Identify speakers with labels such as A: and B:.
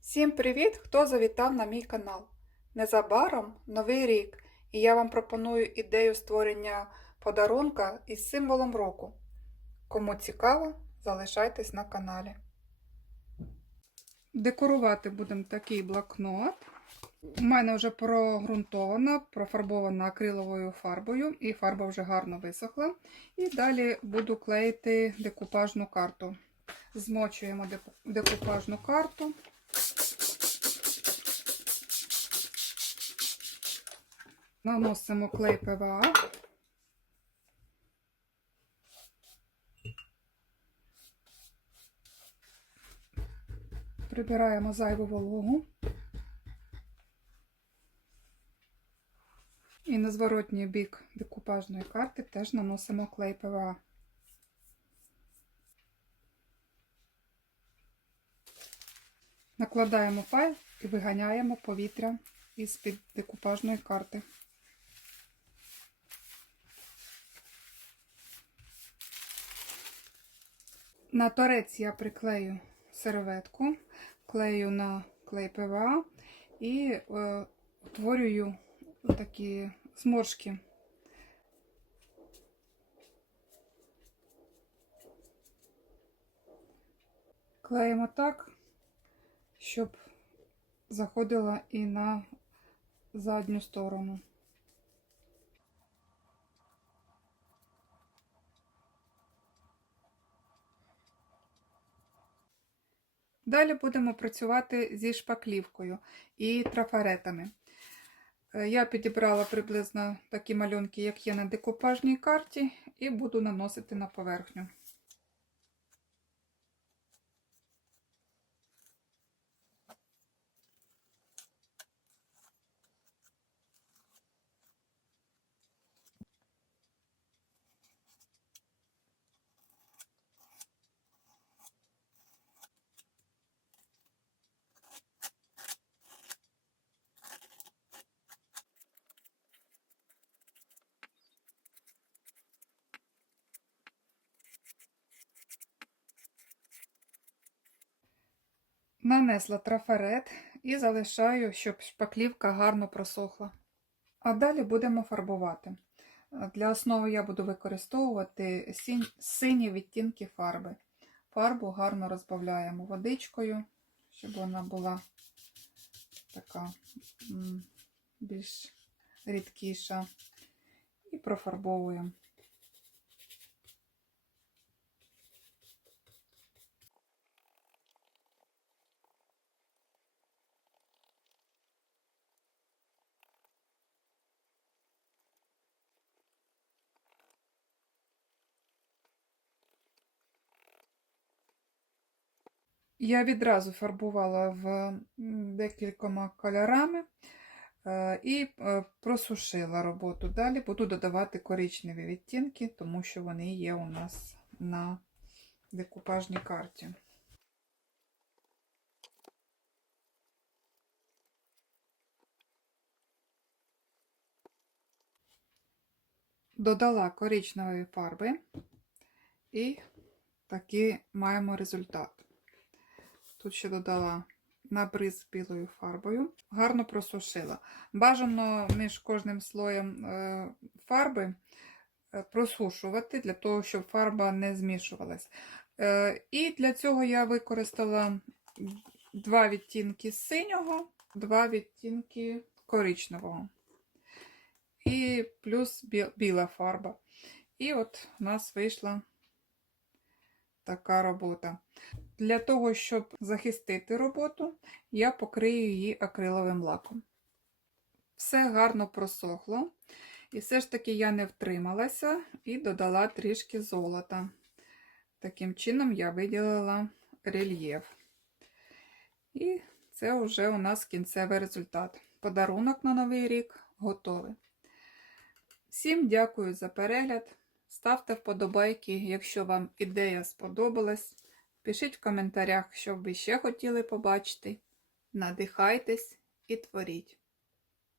A: Всім привіт, хто завітав на мій канал. Незабаром новий рік, і я вам пропоную ідею створення подарунка із символом року. Кому цікаво, залишайтесь на каналі. Декорувати будемо такий блокнот. У мене вже прогрунтована, профарбована акриловою фарбою, і фарба вже гарно висохла. І далі буду клеїти декупажну карту. Змочуємо декупажну карту. Наносимо клей ПВА. Прибираємо зайву вологу. І на зворотній бік декупажної карти теж наносимо клей ПВА. Накладаємо файл і виганяємо повітря із-під декупажної карти. На торець я приклею серветку, клею на клей ПВА і е, утворюю такі зморшки. Клеїмо так, щоб заходила і на задню сторону. Далі будемо працювати зі шпаклівкою і трафаретами. Е, Я підібрала приблизно такі малюнки, як є на декупажній карті, і буду наносити на поверхню. Нанесла трафарет і залишаю, щоб шпаклівка гарно просохла. А далі будемо фарбувати. Для основи я буду використовувати сині відтінки фарби. Фарбу гарно розбавляємо водичкою, щоб вона була така більш рідкіша. І профарбовуємо. Я відразу фарбувала в декількома кольорами е, і е, просушила роботу. Далі буду додавати коричневі відтінки, тому що вони є у нас на декупажній карті. Додала коричневої фарби і такий маємо результат. Тут ще додала набриз білою фарбою, гарно просушила. Бажано між кожним слоєм е, фарби е, просушувати, для того, щоб фарба не змішувалась. Е, і для цього я використала два відтінки синього, два відтінки коричневого. І плюс біла фарба. І от у нас вийшла така робота. Для того, щоб захистити роботу, я покрию її акриловим лаком. Все гарно просохло. І все ж таки я не втрималася і додала трішки золота. Таким чином, я виділила рельєф. І це вже у нас кінцевий результат. Подарунок на Новий рік готовий. Всім дякую за перегляд. Ставте вподобайки, якщо вам ідея сподобалась. Пишіть в коментарях, що ви ще хотіли побачити. Надихайтесь і творіть.